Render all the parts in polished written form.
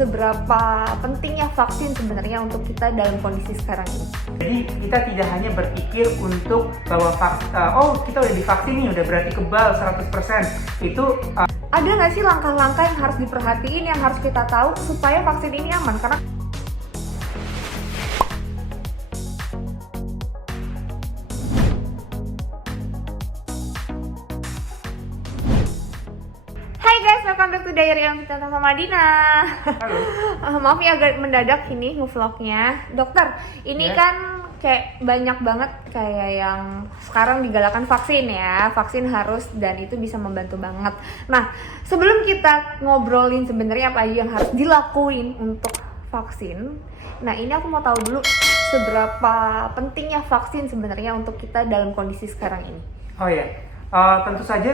seberapa pentingnya vaksin sebenarnya untuk kita dalam kondisi sekarang ini. Jadi kita tidak hanya berpikir untuk bahwa kita udah divaksin nih, udah berarti kebal 100%. Ada nggak sih langkah-langkah yang harus diperhatiin, yang harus kita tahu supaya vaksin ini aman? Karena Hai guys, welcome back to Diary yang Vita sama Dina. Halo. Maaf ya agak mendadak ini ngevlognya. Dokter, ini kan kayak banyak banget kayak yang sekarang digalakan vaksin ya. Vaksin harus dan itu bisa membantu banget. Nah, sebelum kita ngobrolin sebenarnya apa aja yang harus dilakuin untuk vaksin. Nah, ini aku mau tahu dulu seberapa pentingnya vaksin sebenarnya untuk kita dalam kondisi sekarang ini. Oh ya, tentu saja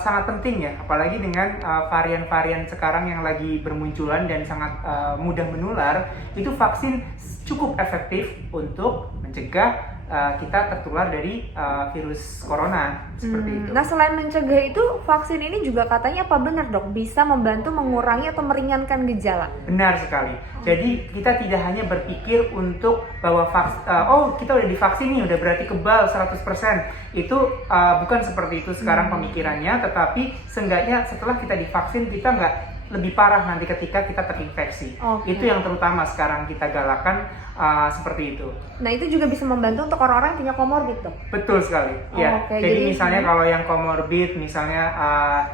sangat penting ya, apalagi dengan varian-varian sekarang yang lagi bermunculan dan sangat mudah menular. Itu vaksin cukup efektif untuk mencegah kita tertular dari virus corona seperti itu. Nah, selain mencegah itu, vaksin ini juga katanya apa benar dok? Bisa membantu mengurangi atau meringankan gejala? Benar sekali. Jadi kita tidak hanya berpikir untuk bahwa kita udah divaksin nih, udah berarti kebal 100%. Itu bukan seperti itu sekarang pemikirannya, tetapi seenggaknya setelah kita divaksin kita nggak lebih parah nanti ketika kita terinfeksi. Itu yang terutama sekarang kita galakan seperti itu. Nah, itu juga bisa membantu untuk orang-orang yang punya komorbid dok? Betul sekali. Ya. Jadi misalnya kalau yang komorbid, misalnya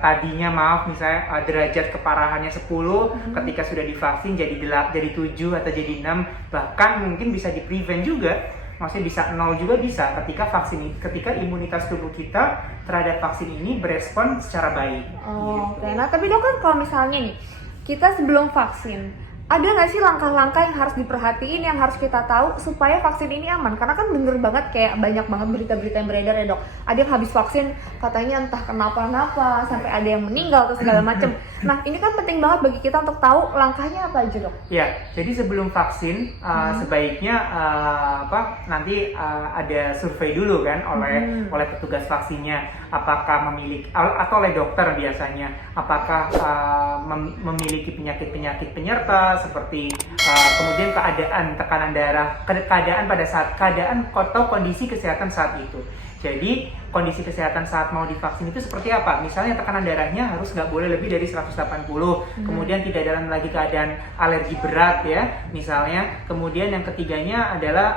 tadinya misalnya derajat keparahannya 10, ketika sudah divaksin jadi 7 atau jadi 6, bahkan mungkin bisa di-prevent juga. Maksudnya bisa 0 juga bisa ketika imunitas tubuh kita terhadap vaksin ini berespon secara baik. Oke. Nah, tapi dok kan kalau misalnya nih kita sebelum vaksin, ada nggak sih langkah-langkah yang harus diperhatiin, yang harus kita tahu supaya vaksin ini aman? Karena kan bener banget kayak banyak banget berita-berita yang beredar ya dok. Ada yang habis vaksin katanya entah kenapa-napa sampai ada yang meninggal atau segala macem. Nah, ini kan penting banget bagi kita untuk tahu langkahnya apa aja dok. Ya, jadi sebelum vaksin sebaiknya nanti ada survei dulu kan oleh petugas vaksinnya, apakah memiliki atau oleh dokter biasanya, apakah memiliki penyakit-penyakit penyerta seperti kemudian keadaan tekanan darah, keadaan atau kondisi kesehatan saat itu. Jadi kondisi kesehatan saat mau divaksin itu seperti apa? Misalnya tekanan darahnya harus nggak boleh lebih dari 180, kemudian tidak dalam lagi keadaan alergi berat ya, misalnya. Kemudian yang ketiganya adalah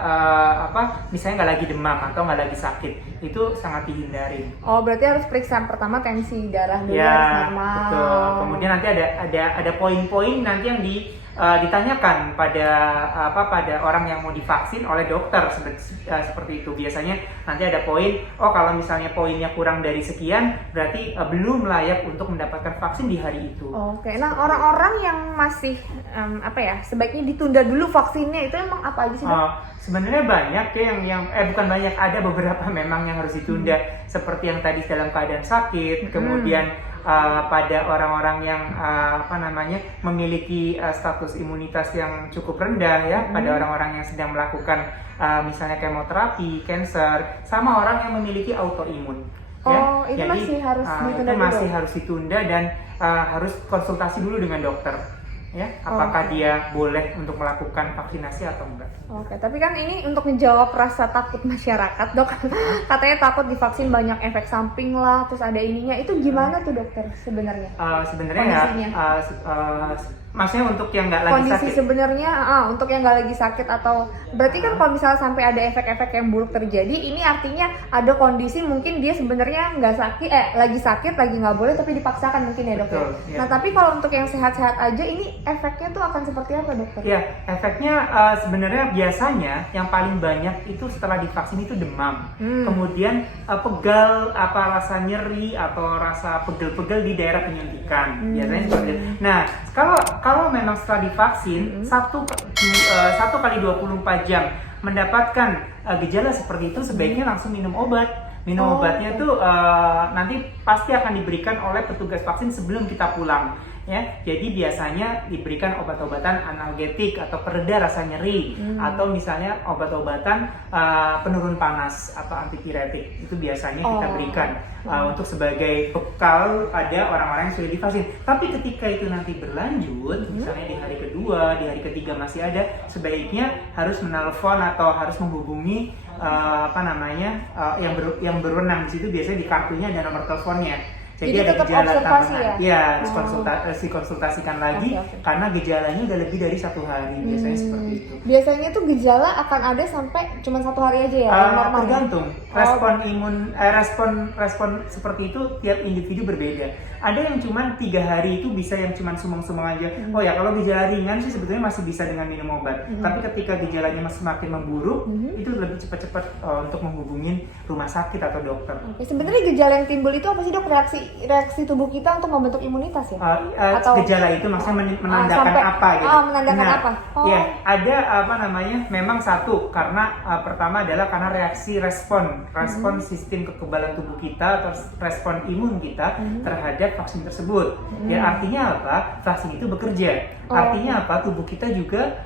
misalnya nggak lagi demam atau nggak lagi sakit, itu sangat dihindari. Oh, berarti harus periksa pertama tensi darah dulu Ya, harus normal. betul. Kemudian nanti ada poin-poin nanti yang ditanyakan pada orang yang mau divaksin oleh dokter seperti itu. Biasanya nanti ada poin, kalau misalnya poinnya kurang dari sekian berarti belum layak untuk mendapatkan vaksin di hari itu. Oke. Nah, orang-orang yang masih sebaiknya ditunda dulu vaksinnya itu emang apa aja sih dok? Sebenarnya banyak ya bukan banyak, ada beberapa memang yang harus ditunda, seperti yang tadi dalam keadaan sakit, kemudian pada orang-orang yang memiliki status imunitas yang cukup rendah ya, pada orang-orang yang sedang melakukan misalnya kemoterapi, cancer, sama orang yang memiliki autoimun. Itu jadi, masih harus ditunda dulu. Masih harus ditunda dan harus konsultasi dulu dengan dokter. Ya, apakah dia boleh untuk melakukan vaksinasi atau enggak? Oke, tapi kan ini untuk menjawab rasa takut masyarakat dok. Katanya takut divaksin banyak efek samping lah, terus ada ininya. Itu gimana tuh dokter sebenarnya? Sebenarnya maksudnya untuk yang nggak lagi kondisi sakit? Sebenarnya untuk yang nggak lagi sakit, atau berarti kan kalau misalnya sampai ada efek-efek yang buruk terjadi, ini artinya ada kondisi mungkin dia sebenarnya nggak sakit, lagi sakit, lagi nggak boleh tapi dipaksakan mungkin ya dok. Betul, ya. Nah, tapi kalau untuk yang sehat-sehat aja ini efeknya tuh akan seperti apa dokter? Ya, efeknya sebenarnya biasanya yang paling banyak itu setelah divaksin itu demam, kemudian pegal, rasa nyeri atau rasa pegel-pegel di daerah penyuntikan, biasanya seperti itu. Nah, kalau memang setelah divaksin 1 kali 24 jam mendapatkan gejala seperti itu, sebaiknya langsung minum obat. Minum Oh, obatnya oke. tuh nanti pasti akan diberikan oleh petugas vaksin sebelum kita pulang. Ya, jadi biasanya diberikan obat-obatan analgetik atau pereda rasa nyeri, atau misalnya obat-obatan penurun panas atau antipiretik. Itu biasanya kita Oh. berikan untuk sebagai bekal pada orang-orang yang sudah divaksin. Tapi ketika itu nanti berlanjut, misalnya di hari kedua, di hari ketiga masih ada, sebaiknya harus menelpon atau harus menghubungi yang berwenang. Di situ biasanya di kartunya ada nomor teleponnya. Jadi ada tetap gejala observasi tambahan. ya? Iya, Oh. dikonsultasikan lagi Oke. karena gejalanya udah lebih dari 1 hari. Biasanya seperti itu. Biasanya tuh gejala akan ada sampai cuma 1 hari aja ya, yang normal. Tergantung respon seperti itu tiap individu berbeda. Ada yang cuma 3 hari itu bisa yang cuma sumeng-sumeng aja. Oh ya, kalau gejala ringan sih sebetulnya masih bisa dengan minum obat. Tapi ketika gejalanya semakin memburuk, itu lebih cepat-cepat untuk menghubungin rumah sakit atau dokter. Oke, sebenarnya gejala yang timbul itu apa sih dok? Reaksi tubuh kita untuk membentuk imunitas ya? Atau- Gejala itu maksudnya menandakan sampai- apa gitu? menandakan Nah, apa? Oh. Ya, ada memang satu karena pertama adalah karena respon sistem kekebalan tubuh kita atau respon imun kita terhadap vaksin tersebut. Ya, artinya apa? Vaksin itu bekerja. Artinya apa? Tubuh kita juga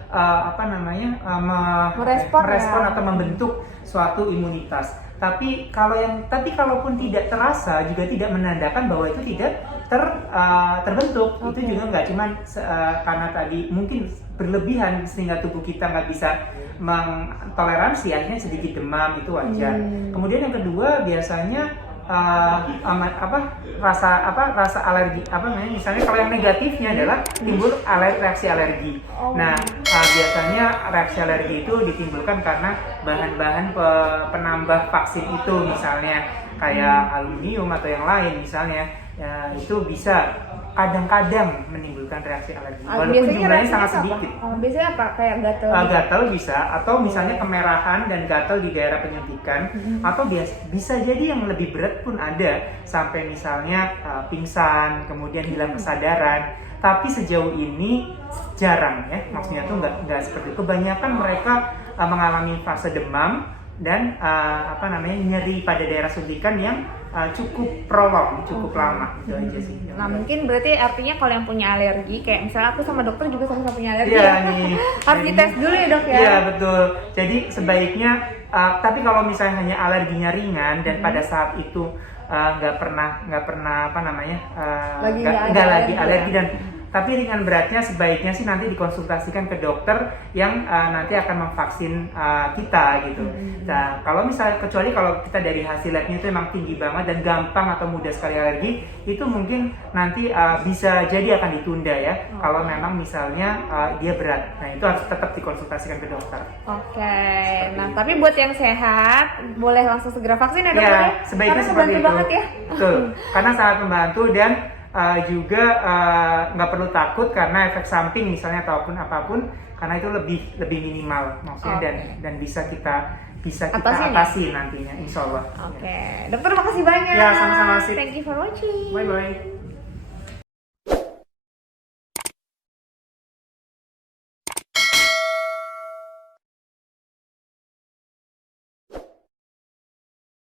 merespon ya. atau membentuk suatu imunitas. Tapi kalaupun tidak terasa juga tidak menandakan bahwa itu tidak terbentuk. Itu Oke. juga nggak cuman karena tadi mungkin berlebihan sehingga tubuh kita nggak bisa mentoleransi, akhirnya sedikit demam, itu wajar. Kemudian yang kedua biasanya rasa alergi, misalnya kalau yang negatifnya adalah timbul reaksi alergi. Nah, biasanya reaksi alergi itu ditimbulkan karena bahan-bahan penambah vaksin itu, misalnya kayak aluminium atau yang lain misalnya, ya, itu bisa kadang-kadang menimbulkan reaksi alergi walaupun Biasanya jumlahnya reaksinya sangat apa? sedikit. Biasanya apa? Kayak gatel? Gatal bisa, atau misalnya kemerahan dan gatal di daerah penyuntikan, atau bisa jadi yang lebih berat pun ada sampai misalnya pingsan, kemudian hilang kesadaran. Tapi sejauh ini jarang ya, maksudnya tuh nggak seperti itu. Kebanyakan mereka mengalami fase demam dan nyeri pada daerah suntikan yang cukup prolong, cukup lama, itu aja sih. Nah, mungkin berarti artinya kalau yang punya alergi, kayak misalnya aku sama dokter juga sama-sama punya alergi, Iya ya. nih. Harus dites dulu ya dok ya. Iya betul. Jadi sebaiknya, tapi kalau misalnya hanya alerginya ringan dan pada saat itu nggak pernah Lagi nggak ada nggak lagi alergi alergi ya. dan tapi ringan beratnya sebaiknya sih nanti dikonsultasikan ke dokter yang nanti akan memvaksin kita gitu. Nah, kalau kita dari hasil labnya itu memang tinggi banget dan gampang atau mudah sekali alergi, itu mungkin nanti bisa jadi akan ditunda ya. Kalau memang misalnya dia berat, nah itu harus tetap dikonsultasikan ke dokter. Oke, nah tapi buat yang sehat boleh langsung segera vaksin ya dok ya? Sebaiknya Karena seperti membantu itu. banget ya. Betul, karena sangat membantu dan juga nggak perlu takut karena efek samping misalnya ataupun apapun, karena itu lebih minimal maksudnya dan bisa kita atasi nantinya, insya Allah. Oke, dokter makasih banyak. Ya, sama-sama, Sip. Thank you for watching. Bye bye.